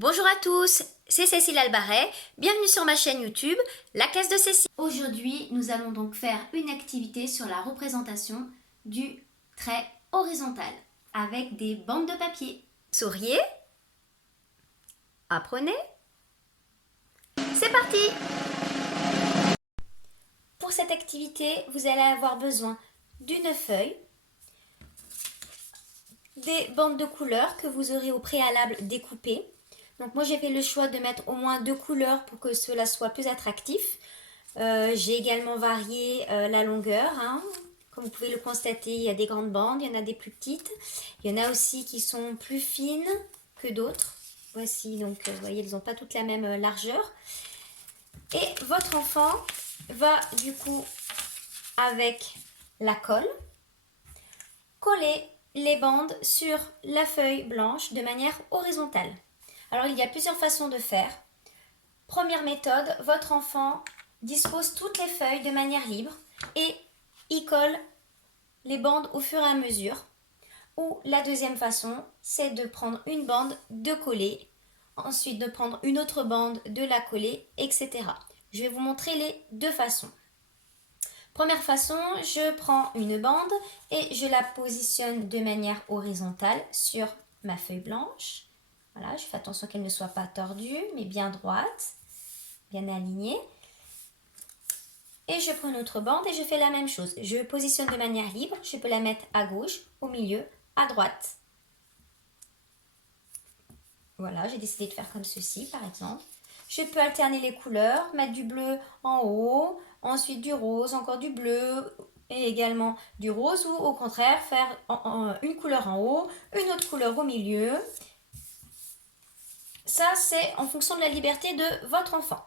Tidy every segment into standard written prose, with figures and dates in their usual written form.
Bonjour à tous, c'est Cécile Albaret, bienvenue sur ma chaîne YouTube, la classe de Cécile. Aujourd'hui, nous allons donc faire une activité sur la représentation du trait horizontal avec des bandes de papier. Souriez, apprenez, c'est parti! Pour cette activité, vous allez avoir besoin d'une feuille, des bandes de couleurs que vous aurez au préalable découpées. Donc moi j'ai fait le choix de mettre au moins 2 couleurs pour que cela soit plus attractif. J'ai également varié la longueur. Comme vous pouvez le constater, il y a des grandes bandes, il y en a des plus petites. Il y en a aussi qui sont plus fines que d'autres. Voici, donc vous voyez, elles n'ont pas toutes la même largeur. Et votre enfant va du coup, avec la colle, coller les bandes sur la feuille blanche de manière horizontale. Alors il y a plusieurs façons de faire. Première méthode, votre enfant dispose toutes les feuilles de manière libre et y colle les bandes au fur et à mesure. Ou la deuxième façon, c'est de prendre une bande, de coller, ensuite de prendre une autre bande, de la coller, etc. Je vais vous montrer les deux façons. Première façon, je prends une bande et je la positionne de manière horizontale sur ma feuille blanche. Voilà, je fais attention qu'elle ne soit pas tordue, mais bien droite, bien alignée. Et je prends une autre bande et je fais la même chose. Je positionne de manière libre, je peux la mettre à gauche, au milieu, à droite. Voilà, j'ai décidé de faire comme ceci par exemple. Je peux alterner les couleurs, mettre du bleu en haut, ensuite du rose, encore du bleu et également du rose, ou au contraire faire une couleur en haut, une autre couleur au milieu. Ça, c'est en fonction de la liberté de votre enfant.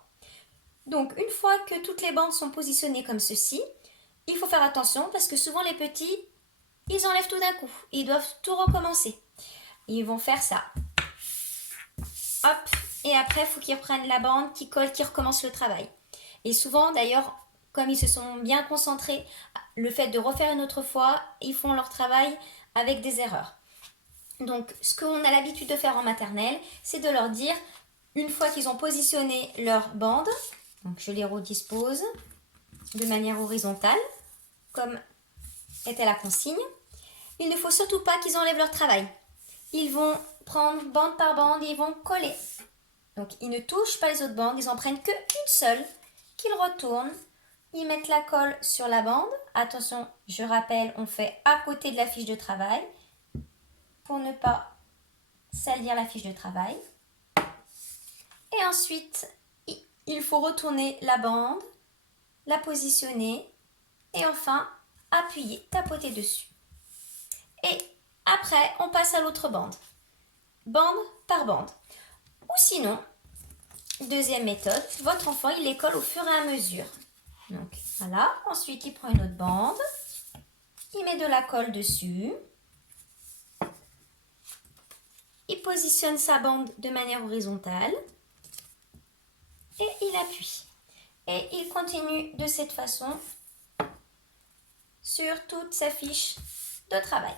Donc, une fois que toutes les bandes sont positionnées comme ceci, il faut faire attention parce que souvent les petits, ils enlèvent tout d'un coup. Ils doivent tout recommencer. Ils vont faire ça. Hop, et après, il faut qu'ils reprennent la bande, qu'ils collent, qu'ils recommencent le travail. Et souvent, d'ailleurs, comme ils se sont bien concentrés, le fait de refaire une autre fois, ils font leur travail avec des erreurs. Donc, ce qu'on a l'habitude de faire en maternelle, c'est de leur dire, une fois qu'ils ont positionné leur bande, donc je les redispose de manière horizontale, comme était la consigne, il ne faut surtout pas qu'ils enlèvent leur travail. Ils vont prendre bande par bande et ils vont coller. Donc, ils ne touchent pas les autres bandes, ils en prennent qu'une seule, qu'ils retournent. Ils mettent la colle sur la bande. Attention, je rappelle, on fait à côté de la fiche de travail pour ne pas salir la fiche de travail. Et ensuite, il faut retourner la bande, la positionner et enfin appuyer, tapoter dessus. Et après, on passe à l'autre bande, bande par bande. Ou sinon, deuxième méthode, votre enfant, il les colle au fur et à mesure. Donc voilà, ensuite il prend une autre bande, il met de la colle dessus, il positionne sa bande de manière horizontale et il appuie. Et il continue de cette façon sur toute sa fiche de travail.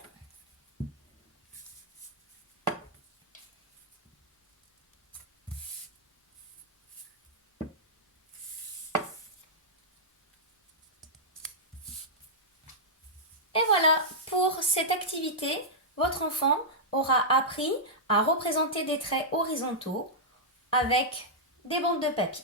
Et voilà, pour cette activité, votre enfant aura appris à représenter des traits horizontaux avec des bandes de papier.